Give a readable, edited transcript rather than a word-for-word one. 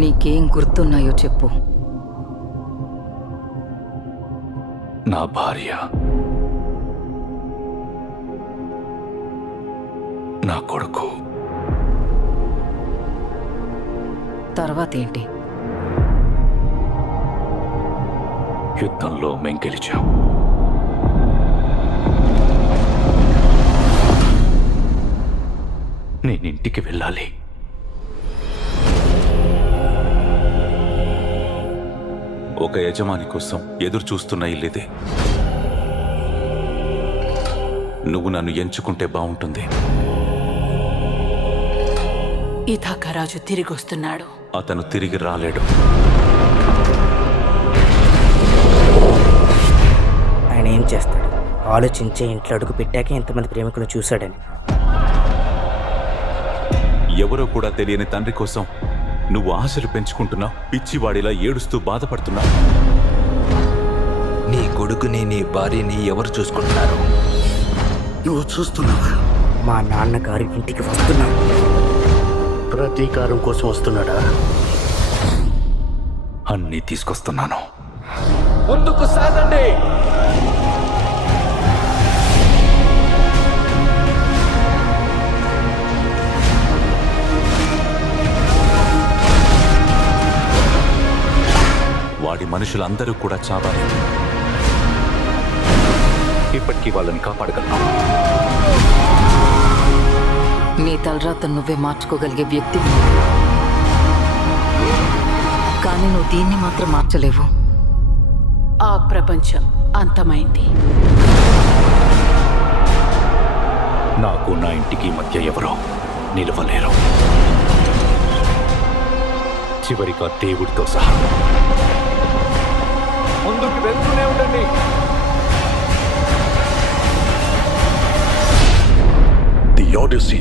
నీకేం గుర్తున్నాయో చెప్పు. నా భార్య, నా కొడుకు, తర్వాత ఏంటి? యుద్ధంలో మేం గెలిచాం. నేనింటికి వెళ్ళాలి. ఒక యజమాని కోసం ఎదురు చూస్తున్న ఇల్లిదే. నువ్వు నన్ను ఎంచుకుంటే బాగుంటుంది. ఇథాకరాజు తిరిగొస్తున్నాడు. అతను తిరిగి రాలేడు. ఆయన ఏం చేస్తాడు? ఆలోచించే ఇంట్లో అడుగు పెట్టాక ఇంతమంది ప్రేమికులను చూశాడని. ఎవరో కూడా తెలియని తండ్రి కోసం నువ్వు ఆశలు పెంచుకుంటున్నావు. పిచ్చివాడిలా ఏడుస్తూ బాధపడుతున్నావు. నీ కొడుకుని, నీ భార్యని ఎవరు చూసుకుంటున్నారు? నువ్వు చూస్తున్నావా? మా నాన్నగారు ఇంటికి వస్తున్నాడు. ప్రతీకారం కోసం వస్తున్నాడా? అన్నీ తీసుకొస్తున్నాను. ముందుకు సాగండి. వాడి మనుషులందరూ కూడా చావాలి. ఇప్పటికీ వాళ్ళని కాపాడగలను. నీ తలరాత నువ్వే మార్చుకోగలిగే వ్యక్తి, కానీ నువ్వు దీన్ని మాత్రం మార్చలేవు. ఆ ప్రపంచం అంతమైంది. నాకు నా ఇంటికి మధ్య ఎవరో నిలవలేరు. చివరిగా దేవుడితో సహా. ముందుకు వెళ్తూనే ఉండండి. ది ఓడిసీ